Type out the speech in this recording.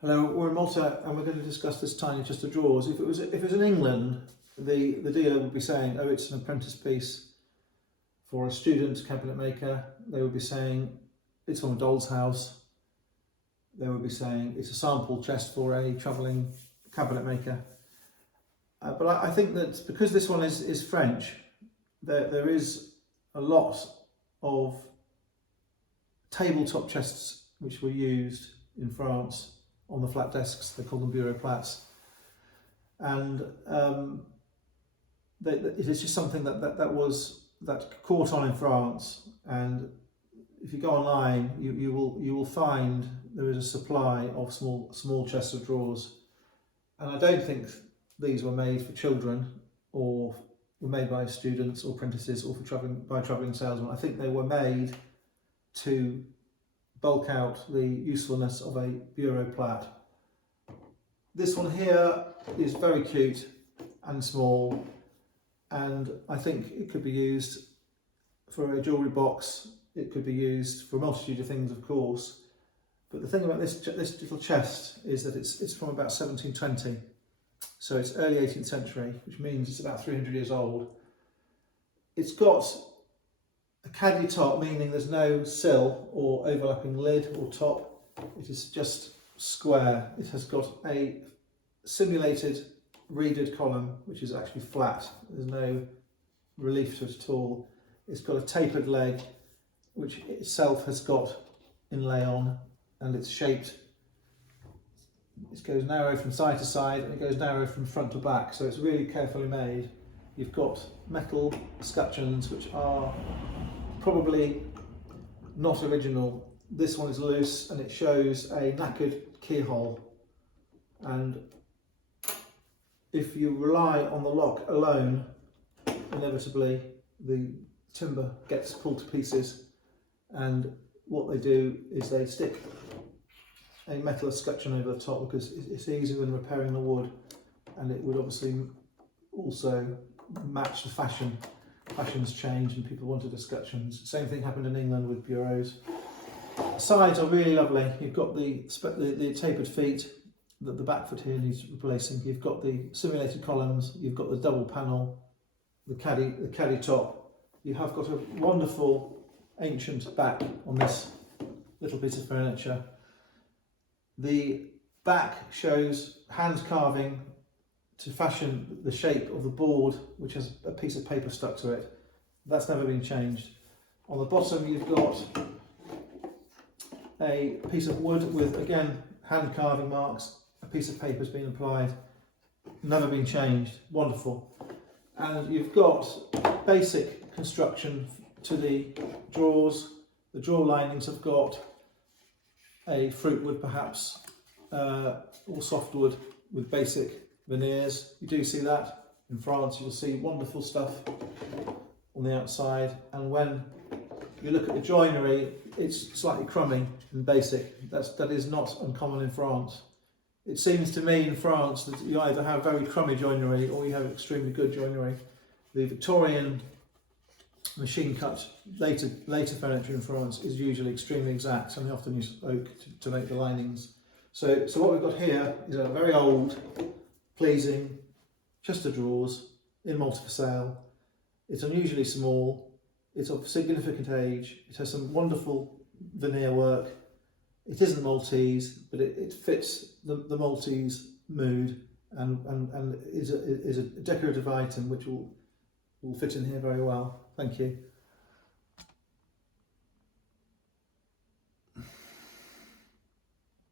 Hello, we're in Malta and we're going to discuss this tiny chest of drawers. If it was in England, the dealer would be saying, oh, it's an apprentice piece for a student cabinet maker. They would be saying it's from a doll's house. They would be saying it's a sample chest for a travelling cabinet maker. But I think that because this one is French, there is a lot of tabletop chests which were used in France on the flat desks. They call them bureau plats, and it is just something that caught on in France. And if you go online, you will find there is a supply of small chests of drawers, and I don't think these were made for children or were made by students or apprentices or for travelling salesmen. I think they were made to bulk out the usefulness of a bureau plat. This one here is very cute and small, and I think it could be used for a jewellery box. It could be used for a multitude of things, of course, but the thing about this little chest is that it's from about 1720, so it's early 18th century, which means it's about 300 years old. It's got a caddy top, meaning there's no sill or overlapping lid or top. It is just square. It has got a simulated reeded column, which is actually flat. There's no relief to it at all. It's got a tapered leg, which itself has got inlay on, and it's shaped. It goes narrow from side to side, and it goes narrow from front to back, so it's really carefully made. You've got metal scutcheons, which are probably not original. This one is loose and it shows a knackered keyhole, and if you rely on the lock alone, inevitably the timber gets pulled to pieces. And what they do is they stick a metal escutcheon over the top because it's easier than repairing the wood, and it would obviously also match the fashion. Fashions change and people wanted escutcheons. Same thing happened in England with bureaus. The sides are really lovely. You've got the tapered feet, the back foot here needs replacing. You've got the simulated columns. You've got the double panel, the caddy top. You have got a wonderful ancient back on this little piece of furniture. The back shows hand carving to fashion the shape of the board, which has a piece of paper stuck to it. That's never been changed. On the bottom you've got a piece of wood with, again, hand carving marks. A piece of paper has been applied, never been changed. Wonderful. And you've got basic construction to the drawers. The drawer linings have got a fruit wood perhaps, or softwood with basic veneers. You do see that in France. You'll see wonderful stuff on the outside, and when you look at the joinery, it's slightly crummy and basic. That is not uncommon in France. It seems to me in France that you either have very crummy joinery or you have extremely good joinery. The Victorian machine cut later furniture in France is usually extremely exact, and they often use oak to make the linings. So what we've got here is a very old, pleasing chest of drawers in Malta for sale. It's unusually small, it's of significant age, it has some wonderful veneer work. It isn't Maltese, but it fits the Maltese mood, and is a decorative item which will fit in here very well. Thank you.